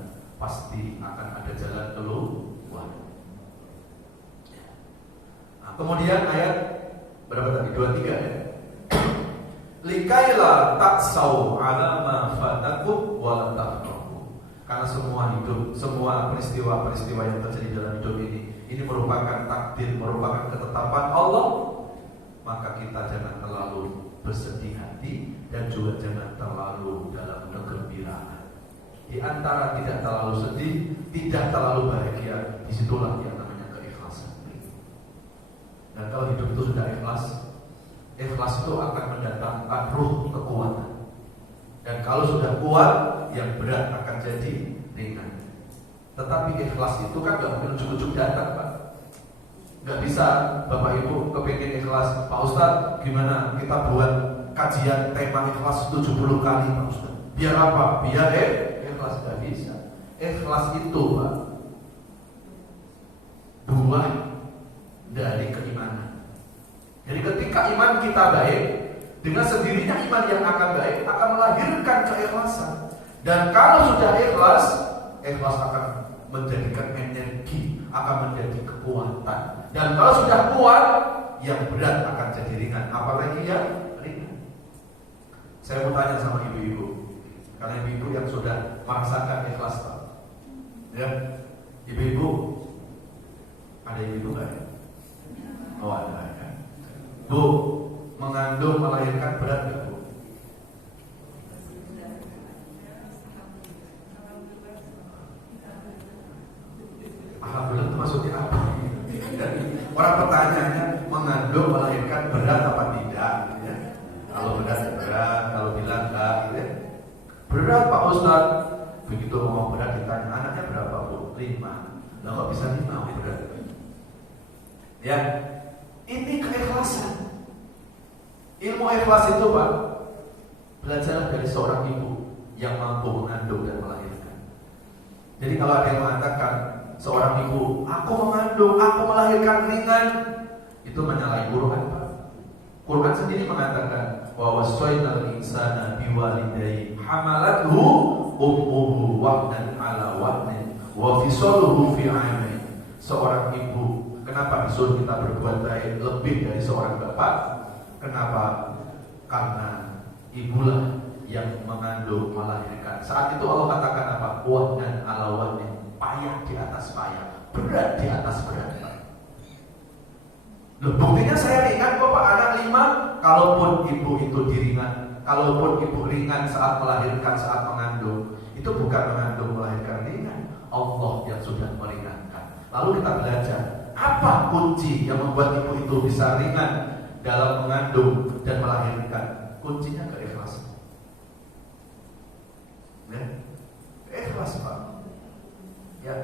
pasti akan ada jalan keluar. Ya. Nah, kemudian ayat berapa tadi? 23 ya. Likaila taksau ala ma fatakum wa la tafrahu. Karena semua hidup, semua peristiwa-peristiwa yang terjadi dalam hidup ini merupakan takdir, merupakan ketetapan Allah. Maka kita jangan terlalu bersedih hati dan juga jangan terlalu dalam kegembiraan. Di antara tidak terlalu sedih, tidak terlalu bahagia, disitulah yang namanya keikhlasan. Dan kalau hidup itu sudah ikhlas, ikhlas itu akan mendatangkan ruh kekuatan. Dan kalau sudah kuat, yang berat akan jadi ringan. Tetapi ikhlas itu kan gak mungkin ujuk-ujuk datang, Pak. Gak bisa Bapak Ibu kepengen ikhlas, Pak Ustadz gimana kita buat kajian tema ikhlas 70 kali, Pak Ustadz. Biar apa? Biar ikhlas. Gak bisa. Ikhlas itu, Pak, buah dari keimanan. Jadi ketika iman kita baik, dengan sendirinya iman yang akan baik akan melahirkan keikhlasan. Dan kalau sudah ikhlas, ikhlas akan menjadikan energi, akan menjadi kekuatan. Dan kalau sudah kuat, yang berat akan jadi ringan. Apalagi yang ringan. Saya mau tanya sama ibu-ibu, karena ibu-ibu yang sudah merasakan ikhlas, Pak. Ya, ibu-ibu, ada ibu-ibu nggak ya? Oh ada ya. Bu, mengandung melahirkan berat nggak, Bu? Alhamdulillah itu maksudnya apa? Orang pertanyaannya mengandung melahirkan berat apa tidak? Ya. Kalau berat, kalau bilang enggak, ya. Berat Pak Ustadz. Begitu mau berat ditanya anaknya berapa, Bu? 5. Lah kok bisa 5 berat? Ya, ini keikhlasan. Ilmu ikhlas itu, Pak, belajar dari seorang ibu yang mampu mengandung dan melahirkan. Jadi kalau ada yang mengatakan seorang ibu, aku mengandung, aku melahirkan ringan, itu menyalahi Quran, Pak. Quran sendiri mengatakan wa wasainal insana biwalidayhi hamalathu ummuhu wahnan ala wahnin wa fisaluhu fi 'amain. Seorang ibu, kenapa disuruh kita berbuat baik lebih dari seorang bapak? Kenapa? Karena ibulah yang mengandung melahirkan. Saat itu Allah katakan apa? Wahnan ala wahnin, payah di atas payah, berat di atas berat. Loh, buktinya saya ringan kok, Pak, anak 5. Kalaupun ibu itu diringan, kalaupun ibu ringan saat melahirkan, saat mengandung, itu bukan mengandung melahirkan ringan. Allah yang sudah meringankan. Lalu kita belajar apa kunci yang membuat ibu itu bisa ringan dalam mengandung dan melahirkan. Kuncinya keikhlasan. Ya, ikhlas Pak. Ya,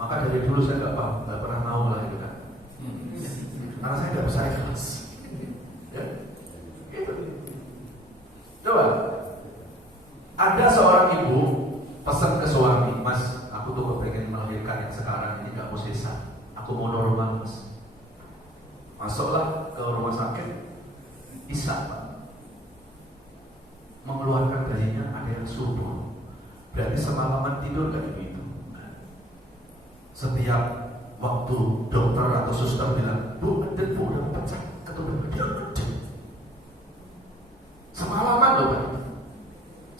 maka dari dulu saya nggak pernah mau melahirkan. Karena saya nggak bisa ikhlas. Ya, gitu. Coba, ada seorang ibu pesan ke suami, Mas, aku tuh pengen melahirkan yang sekarang ini nggak mau sisa. Aku mau normal, Mas. Masuklah ke rumah sakit, bisa Pak. Mengeluarkan bayinya ada yang subuh. Berarti semalaman tidur gak ibu itu. Setiap waktu dokter atau suster bilang, Bu, ngedek Bu, udah pecah ketuban, dia ngedek. Semalaman loh Pak.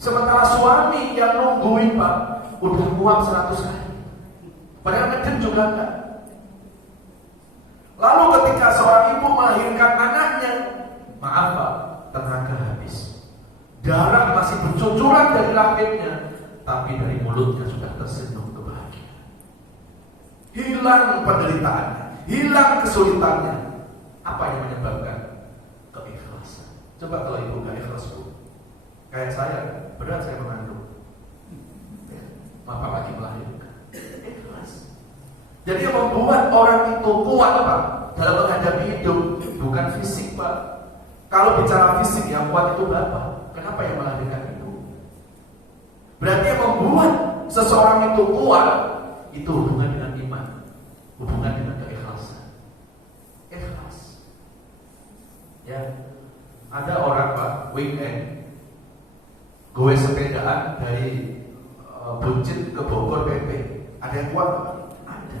Sementara suami yang nungguin Pak, udah muap 100 kali. Padahal ngedek juga enggak. Lalu ketika seorang ibu melahirkan anaknya, maaf Pak, tenaga habis. Darah masih bercucuran dari rahimnya, tapi dari mulutnya sudah tersenyum kebahagiaan. Hilang penderitaannya, hilang kesulitannya. Apa yang menyebabkan? Keikhlasan. Coba kalau ibu gak ikhlas Bu, kayak saya, berat saya mengandung, Bapak lagi melahirkan. Ikhlas. Jadi yang membuat orang itu kuat Pak dalam menghadapi hidup bukan fisik Pak. Kalau bicara fisik yang kuat itu Bapak. Kenapa yang melahirkan itu? Berarti yang membuat seseorang itu kuat itu hubungan dengan iman, hubungan dengan keikhlasan. Ikhlas. Ya, ada orang Pak weekend gue sepedaan dari Buncit ke Bogor PP. Ada yang kuat Pak? Ada.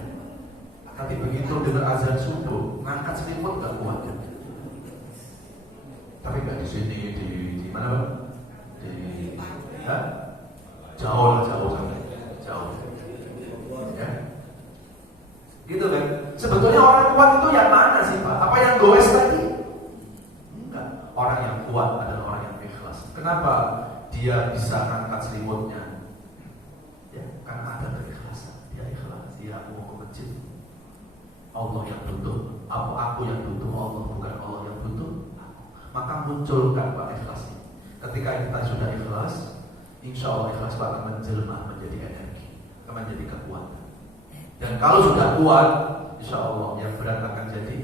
Tapi begitu dengar azan subuh, ngangkat selimut gak kuat. Tapi gak di sini, di mana Pak? Jauh sampai jauh. Ya. Gitu kan? Sebetulnya orang kuat itu yang mana sih Pak? Apa yang goes tadi? Enggak. Orang yang kuat adalah orang yang ikhlas. Kenapa dia bisa angkat selimutnya? Ya, karena ada keikhlasan. Dia ikhlas. Dia mau ke masjid. Allah yang butuh. Aku yang butuh Allah, bukan Allah yang butuh. Maka munculkan Pak ikhlas. Ketika kita sudah ikhlas, insya Allah ikhlas Pak akan menjelma menjadi energi, akan menjadi kekuatan. Dan kalau sudah kuat, insya Allah yang berat akan jadi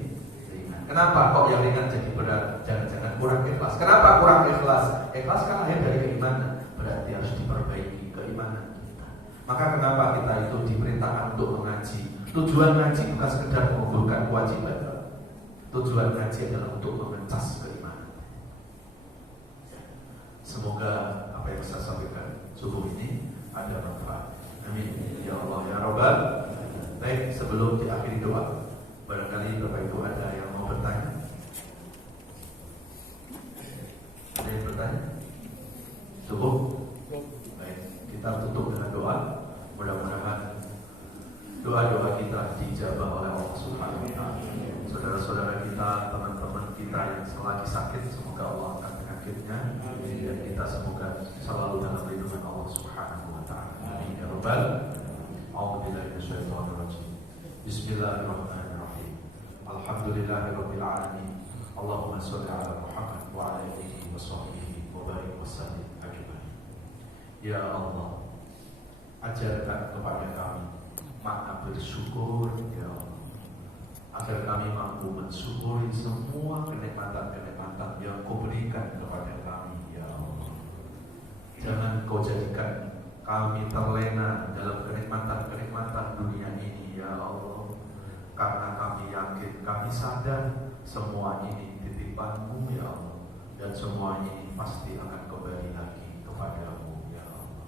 ringan. Kenapa kok yang ringan jadi berat? Jangan-jangan kurang ikhlas. Kenapa kurang ikhlas? Ikhlas kan lahir dari keimanan, berarti harus diperbaiki keimanan kita. Maka kenapa kita itu diperintahkan untuk mengaji? Tujuan ngaji bukan sekedar mengumpulkan kewajiban. Tujuan ngaji adalah untuk memecah keimanan. Semoga apa yang saya sampaikan subuh ini ada manfaat. Amin. Ya Allah ya Rabbal. Baik, sebelum diakhiri doa, barangkali Bapak Ibu ada yang mau bertanya. Ada yang bertanya? Cukup? Baik, kita tutup dengan doa. Mudah-mudahan doa-doa kita dijabah oleh Allah Subhanahu wa Ta'ala. Saudara-saudara kita, teman-teman kita yang selagi sakit, semoga Allah akan mengangkitnya, dan kita semoga selalu dalam lindungan Allah Subhanahu wa Ta'ala. Amin ya Rabbal. A'udzubillahi minasyaitonir rajim. Bismillahirrahmanirrahim. Alhamdulillahirabbil alamin. Allahumma shalli ala Muhammad wa ala alihi wa sahbihi wa barik wa sallim ajmain. Ya Allah, ajarkan kepada kami makna bersyukur ya Allah, agar kami mampu mensyukuri semua kenikmatan-kenikmatan yang Kau berikan kepada kami ya Allah. Jangan Kau jadikan kami terlena dalam kenikmatan-kenikmatan dunia ini ya Allah, karena kami yakin, kami sadar semua ini titipan-Mu ya Allah, dan semua ini pasti akan kembali lagi kepada-Mu ya Allah.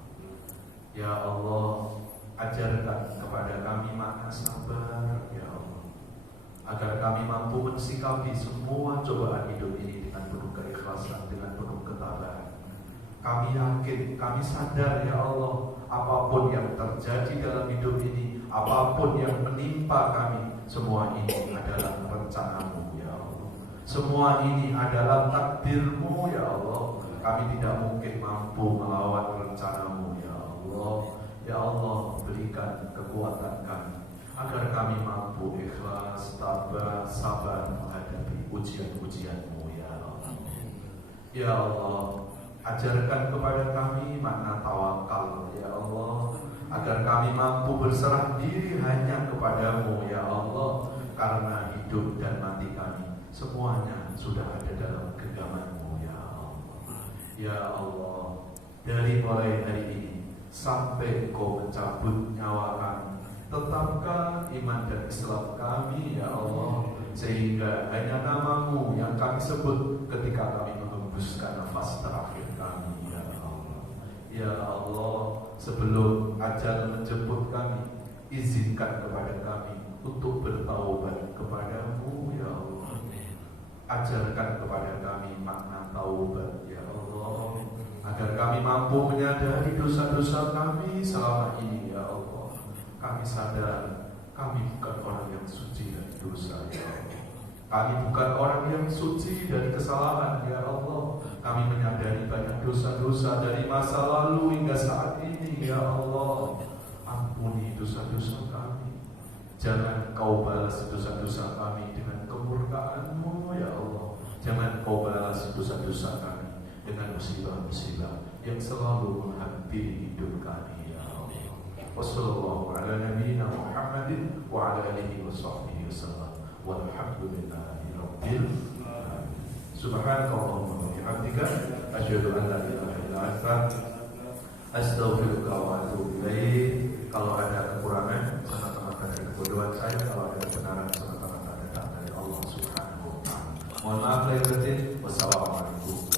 Ya Allah, ajarkan kepada kami makna sabar ya Allah, agar kami mampu mensikapi semua cobaan hidup ini dengan penuh keikhlasan, dengan penuh ketabahan. Kami yakin, kami sadar ya Allah, apapun yang terjadi dalam hidup ini, apapun yang menimpa kami, semua ini adalah rencana-Mu ya Allah. Semua ini adalah takdir-Mu ya Allah. Kami tidak mungkin mampu melawan rencana-Mu ya Allah. Ya Allah, berikan kekuatan kami agar kami mampu ikhlas, tabah, sabar menghadapi ujian-ujian-Mu ya Allah. Ya Allah, ajarkan kepada kami makna tawakal ya Allah, agar kami mampu berserah diri hanya kepada-Mu ya Allah, karena hidup dan mati kami semuanya sudah ada dalam genggaman-Mu ya Allah. Ya Allah, dari mulai hari ini sampai Kau mencabut nyawa kami, tetapkan iman dan Islam kami ya Allah, sehingga hanya nama-Mu yang kami sebut ketika kami menghembuskan nafas terakhir kami ya Allah. Ya Allah, sebelum ajal menjemput kami, izinkan kepada kami untuk bertaubat kepada-Mu ya Allah. Ajarkan kepada kami makna taubat ya Allah, agar kami mampu menyadari dosa-dosa kami selama ini ya Allah. Kami sadar kami bukan orang yang suci dari dosa ya Allah. Kami bukan orang yang suci dari kesalahan ya Allah. Kami menyadari banyak dosa-dosa dari masa lalu hingga saat ini ya Allah. Ampuni dosa-dosa kami. Jangan Kau balas dosa-dosa kami dengan kemurkaan-Mu ya Allah. Jangan Kau balas dosa-dosa kami dengan musibah-musibah yang selalu menghampiri hidup kami ya Allah. Wassallallahu ala nabiyyina Muhammadin wa ala alihi wa sahbihi wasallam. Walhamdulillahi rabbil alamin. Subhanakallahumma wa bihamdika asyhadu an la ilaha illa anta astaghfiruka wa atubu ilaik. Kalau ada kekurangan semata-mata dari kebodohan saya, kalau ada kebenaran semata-mata datang dari Allah Subhanahu wa taala. Mohon maaf lahir batin. Wassalamualaikum